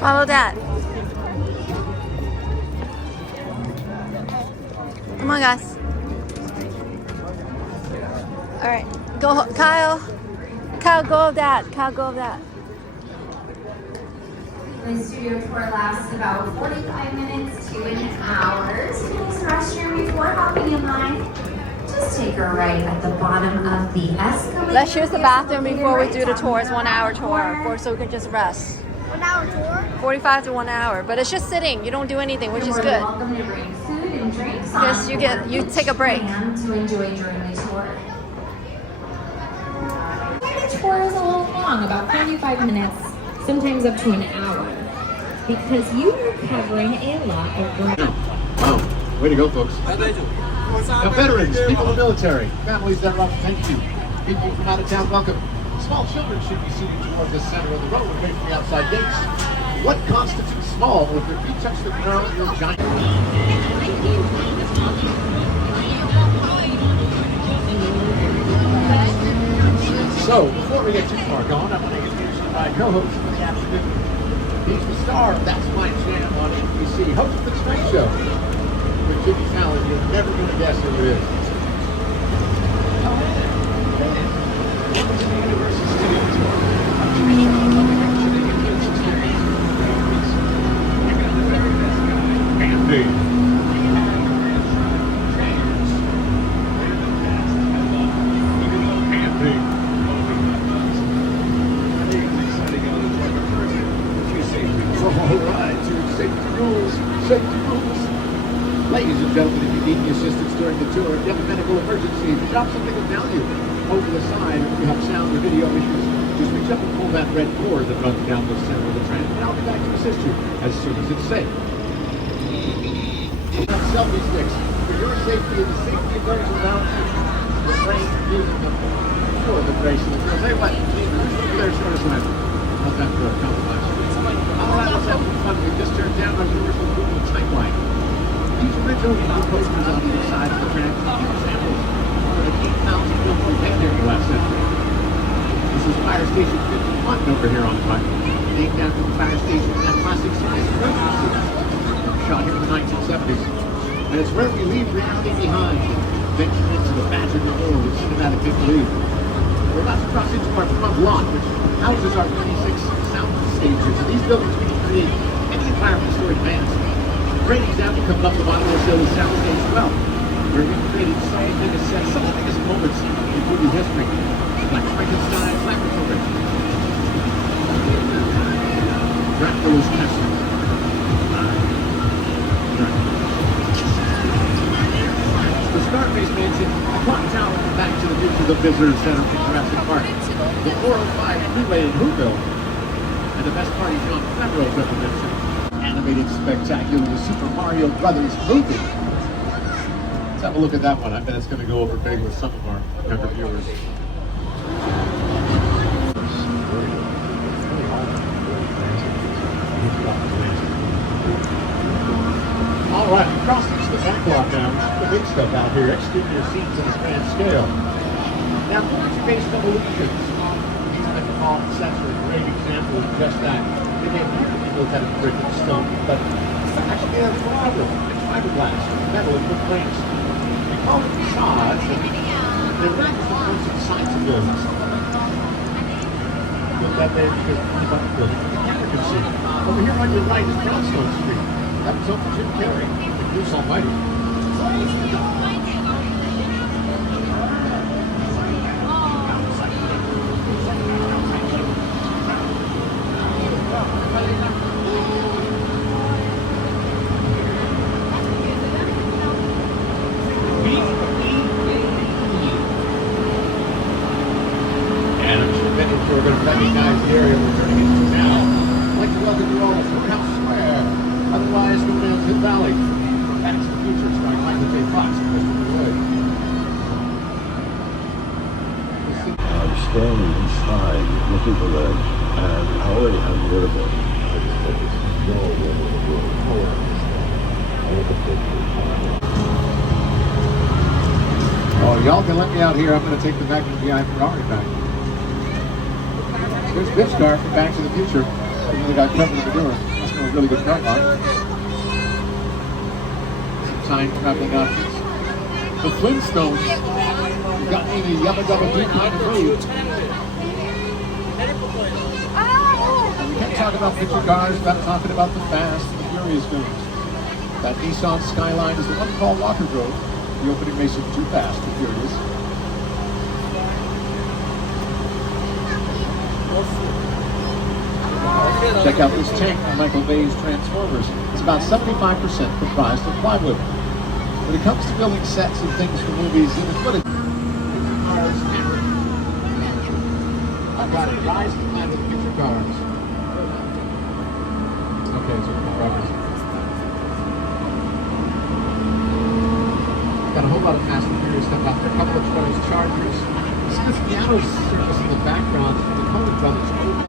Follow that. Come on, guys. All right, go, Kyle. Kyle, go of that. Kyle, go of that. The studio tour lasts about 45 minutes to an hour. So use the restroom before hopping in line. Just take a right at the bottom of the escalator. Let's use the bathroom before we do the tour. It's 1 hour tour, so we can just rest. 1 hour tour? 45 to 1 hour, but it's just sitting. You don't do anything, which is good. Welcome to bring food and drinks. Because you take a break. To enjoy during the tour. The tour is a little long, about 45 minutes, sometimes up to an hour, because you are covering a lot of ground. Wow, way to go, folks. Now, veterans, people in the military, families that are up, thank you. People from out of town, welcome. Small children should be seated toward the center of the road, away from the outside gates. What constitutes small? If your feet touch the ground, you're giant. So, before we get too far gone, I want to introduce my co-host for the afternoon. He's the star of That's My Jam on NBC, host of the Tram Show. With Jimmy Fallon, you're never going to guess who it is. Ladies and gentlemen, if you need any assistance during the tour, if you have a medical emergency, if you drop something of value over the side, if you have sound or video issues, just reach up and pull that red cord that runs down the center of the tram, and I'll be back to assist you as soon as it's safe. Selfie sticks for your safety and the safety of those around you. The train using them for the grace of the girls. Hey, what? There's sort of one. How's that for a compromise? All right, let's have some fun. We just turned down our universal Google timeline. These original posters on either side of the tram are examples of the 8,000 films we've had here in the last century. This is Fire Station 51 over here on the right, named after the fire station in that classic science fiction series, shot here in the 1970s. And it's where we leave reality behind and venture into the magic world of cinematic make-believe. We're about to cross into our front lot, which houses our 36 sound stages. And these buildings we can create any environment for advance. Great example comes up the bottom of the soundstage as well, where we created some of the biggest sets, some of the biggest moments in movie history, like Frankenstein's laboratory, Dracula's castle. The Scarface Mansion, the Clock Tower, and Back to the Future, the Visitor Center in Jurassic Park, the 405 Freeway in Whoville, and the best party John Favreau represents. Animated spectacular, the Super Mario Brothers movie. Let's have a look at that one. I bet it's going to go over big with some of our younger viewers. All right, crossing to the back block now. The big stuff out here, exterior scenes on a grand scale. Now, poetry-based evolutions. These metropolitan sets are a great example of just that. They may look at it brick and stone, but actually they're fiberglass, metal, and wood frames. We call them facades, and they're not just the parts of the sides of buildings. Built that way because it's about the building the camera can see. Over here on your right is Brownstone Street. That was open Jim Carrey, the Bruce Almighty. We're going to recognize the area we're turning into now. I'd like to welcome you all to Courthouse Square, otherwise known as Hidden Valley. Back to the Future, starring Michael J. Fox and Christopher Lloyd. I'm standing inside looking for that, and I already have rid of it. I just think it's so over the world. Oh, y'all can let me out here. I'm going to take the back of the guy Ferrari back. There's Biff's car from Back to the Future. The guy covering the door. That's a really good car lot. Some time traveling options. The Flintstones. You've got me the Yabba Dabba Doo kind of food. We can't talk about picture cars without talking about the Fast and the Furious films. That Nissan Skyline is the one Paul Walker drove. The opening race of Too Fast and Furious. Check out this tank from Michael Bay's Transformers. It's about 75% comprised of plywood. When it comes to building sets and things for movies, it is what it cars hammered. I've got a rise to plan with picture cars. Okay, so progress. Got a whole lot of Fast and Furious stuff out there. A couple of toys, Chargers. Smith Piano surface in the background. The Coen Brothers